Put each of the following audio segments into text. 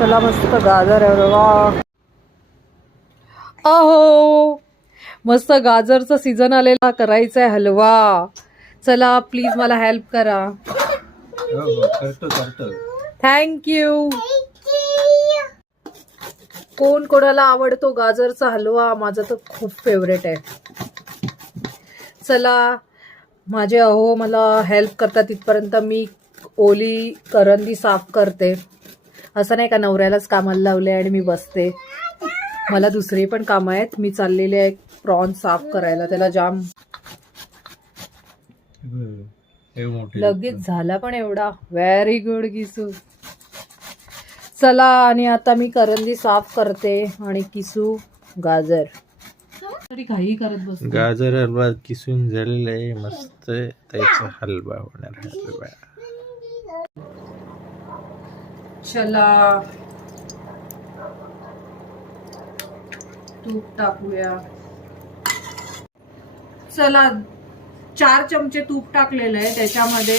चला मस्त गाजर आहे बघा. अहो मस्त गाजरचा सीझन आलेला, करायचा आहे हलवा. चला प्लीज मला हेल्प करा. करतो. थँक्यू. कोण कोणाला आवडतो गाजरचा हलवा? माझा तर खूप फेवरेट आहे. चला माझे अहो मला हेल्प करतात तिथपर्यंत मी ओली करंदी साफ करते. असं नाही का नवऱ्यालाच कामाला लावले आणि मी बसते. मला दुसरी पण कामं आहेत. मी चाललेले आहे प्रॉन्स साफ करायला. त्याला जाम लगेच झाला पण एवढा. व्हेरी गुड किसू. चला आणि आता मी करंदी साफ करते आणि किसू गाजर. तरी काही करत बस. गाजर हलवा किसून झालेला आहे मस्त. त्याचा हलवा होणार हलवा. चला तूप टाकूया. चला 4 चमचे तूप टाकलेलं आहे. त्याच्यामध्ये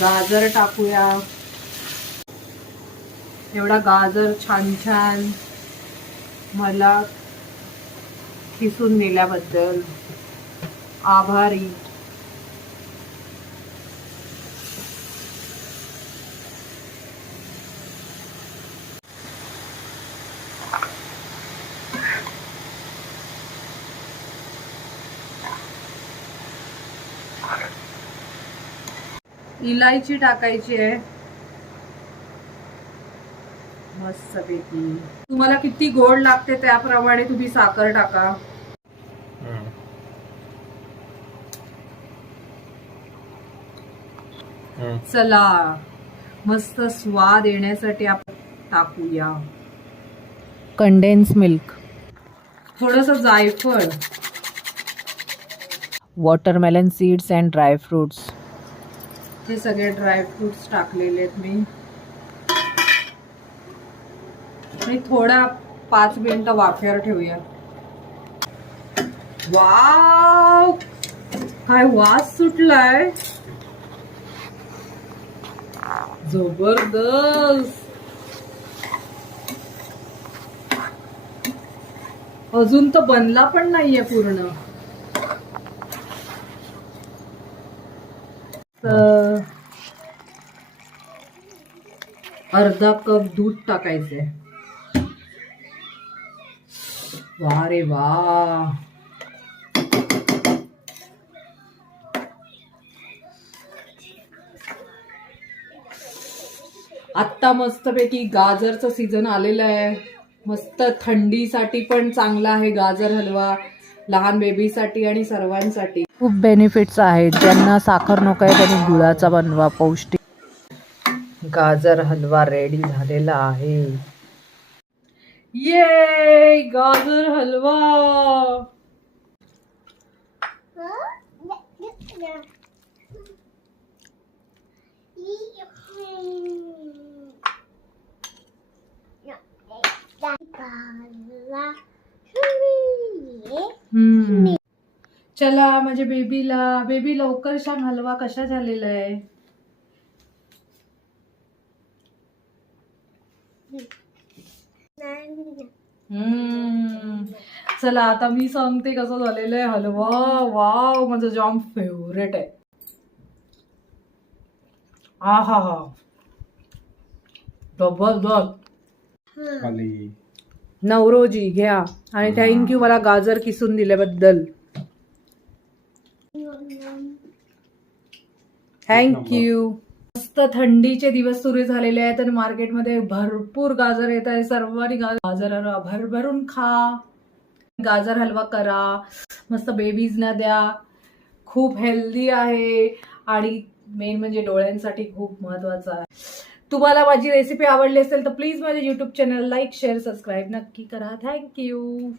गाजर टाकूया. एवढा गाजर छान छान मला किसून दिल्याबद्दल आभारी. इलायची टाकायची आहे मस्तपैकी. तुम्हाला किती गोड लागते त्याप्रमाणे तुम्ही साखर टाका. चला मस्त स्वाद येण्यासाठी आपण टाकूया कंडेन्स मिल्क, थोडस जायफळ, वॉटरमेलन सीड्स अँड ड्रायफ्रुट्स. हे सगळे ड्रायफ्रुट्स टाकलेले आहेत मी. आणि थोडा 5 मिनिटं वाफेवर ठेवूया. वाव काय वास सुटलाय, जबरदस्त. अजून तर बनला पण नाहीये पूर्ण. अर्धा कप दूध टाकायचंय. वा रे वा. आत्ता मस्तपैकी गाजरचं सीझन आलेलं आहे. मस्त थंडीसाठी पण चांगला आहे गाजर हलवा. लहान बेबीसाठी आणि सर्वांसाठी खूप बेनिफिट्स आहेत. ज्यांना साखर नको आहे त्यांनी गुळाचा बनवा, पौष्टिक. गाजर हलवा रेडी झालेला आहे. ये गाजर हलवा. चला माझ्या बेबी लवकर सांग हलवा कशा झालेला आहे. चला आता मी सांगते कसं झालेलं आहे हलवा. वाव माझं जाम फेवरेट आहे. हा हा हा जबरदस्त. नवरोजी घ्या आणि थँक्यू मला गाजर किसून दिल्याबद्दल. थँक्यू. मस्त थंडीचे दिवस सुरू झालेले आहेत आणि मार्केटमध्ये भरपूर गाजर येत आहे. सर्वांनी गाजर हलवा भरभरून खा. गाजर हलवा करा, मस्त बेबीजना द्या. खूप हेल्दी आहे आणि मेन म्हणजे डोळ्यांसाठी खूप महत्वाचं आहे. तुम्हाला माझी रेसिपी आवडली असेल तर प्लीज माझ्या YouTube channel like share subscribe नक्की करा. थँक्यू.